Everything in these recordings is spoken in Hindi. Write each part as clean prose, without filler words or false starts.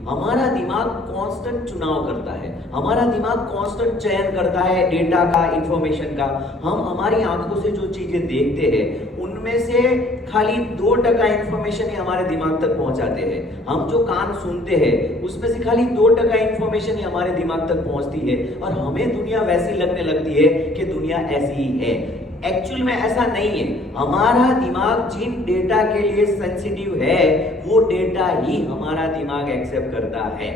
हमारा दिमाग कांस्टेंट चुनाव करता है, हमारा दिमाग कांस्टेंट चयन करता है डेटा का, इंफॉर्मेशन का। हम हमारी आंखों से जो चीजें देखते हैं उनमें से खाली 2% इंफॉर्मेशन ही हमारे दिमाग तक पहुंचाते हैं। हम जो कान सुनते हैं उसमें से खाली 2% इंफॉर्मेशन ही हमारे दिमाग तक पहुंचती है और हमें दुनिया वैसी लगने लगती है कि दुनिया ऐसी ही है। एक्चुअल में ऐसा नहीं है। हमारा दिमाग जिन डेटा के लिए सेंसिटिव है वो डेटा ही हमारा दिमाग एक्सेप्ट करता है।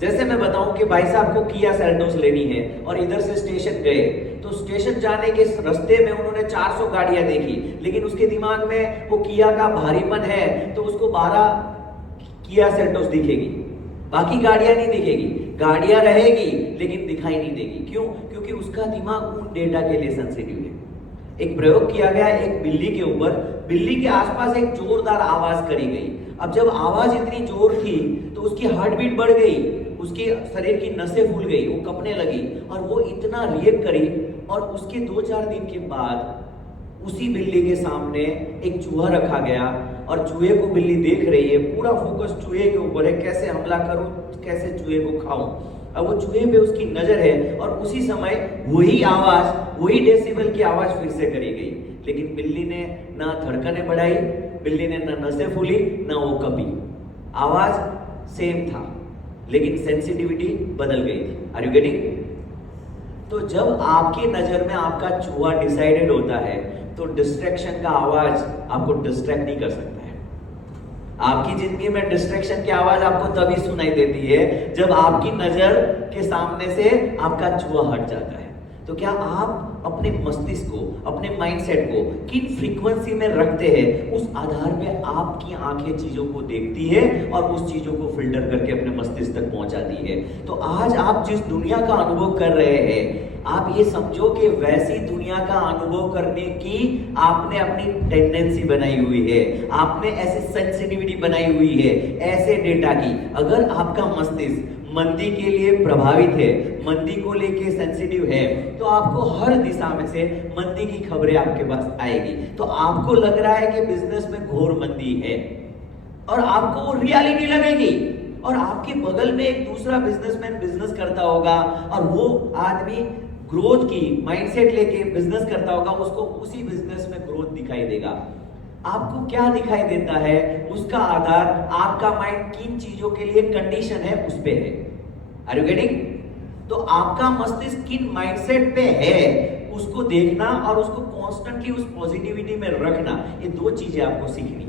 जैसे मैं बताऊं कि भाई साहब को किया सेल्टोस लेनी है और इधर से स्टेशन गए, तो स्टेशन जाने के रास्ते में उन्होंने 400 गाड़ियां देखी, लेकिन उसके दिमाग में वो किया का भारीपन है तो उसको 12 किया सेल्टोस दिखेगी, बाकी गाड़ियां नहीं दिखेगी। गाड़ियां रहेगी लेकिन दिखाई नहीं देगी। क्यों? क्योंकि उसका दिमाग उन डेटा के लिए सेंसिटिव है। एक प्रयोग किया गया एक बिल्ली के ऊपर, बिल्ली के आसपास एक जोरदार आवाज करी गई। अब जब आवाज इतनी जोर थी तो उसकी हार्ट बीट बढ़ गई, उसके शरीर की नसें फूल गई, वो कंपने लगी और वो इतना रिएक्ट करी। और उसके 2-4 दिन के बाद उसी बिल्ली के सामने एक चूहा रखा गया और चूहे को बिल्ली देख रही है, पूरा फोकस चूहे के ऊपर है, कैसे हमला करूं, कैसे चूहे को खाऊं। अब वो चूहे पे उसकी नजर है और उसी समय वही आवाज, वही डेसिबल की आवाज फिर से करी गई, लेकिन बिल्ली ने ना धड़कनें बढ़ाई, बिल्ली ने ना नसें फूली, ना वो कपी। आवाज सेम था लेकिन सेंसिटिविटी बदल गई थी। Are you getting? तो जब आपकी नजर में आपका चूहा डिसाइडेड होता है तो डिस्ट्रैक्शन का आवाज आपको डिस्ट्रैक्ट नहीं कर सकता है। आपकी जिंदगी में डिस्ट्रैक्शन की आवाज आपको तभी सुनाई देती है जब आपकी नजर के सामने से आपका चूहा हट जाता है। तो क्या आप अपने मस्तिष्क को, अपने माइंडसेट को किन फ्रीक्वेंसी में रखते हैं, उस आधार पे आपकी आंखें चीजों को देखती है और उस चीजों को फिल्टर करके अपने मस्तिष्क तक पहुंचाती है। तो आज आप जिस दुनिया का अनुभव कर रहे हैं, आप ये समझो कि वैसी दुनिया का अनुभव करने की आपने अपनी टेंडेंसी बनाई हुई है, आपने ऐसी सेंसिटिविटी बनाई हुई है ऐसे डेटा की। अगर आपका मस्तिष्क मंदी के लिए प्रभावित है, मंदी को लेके सेंसिटिव है, तो आपको हर दिशा में से मंदी की खबरें आपके पास आएगी। तो आपको लग रहा है कि बिजनेस में घोर मंदी है और आपको वो रियलिटी लगेगी। और आपके बगल में एक दूसरा बिजनेसमैन बिजनेस करता होगा और वो आदमी ग्रोथ की माइंडसेट लेके बिजनेस करता होगा, उसको उसी बिजनेस में ग्रोथ दिखाई देगा। आपको क्या दिखाई देता है उसका आधार आपका माइंड किन चीजों के लिए कंडीशन है उस पे है। Are you getting? तो आपका मस्तिष्क किन माइंडसेट पे है उसको देखना और उसको कॉन्स्टेंटली उस पॉजिटिविटी में रखना, ये 2 चीजें आपको सीखनी है।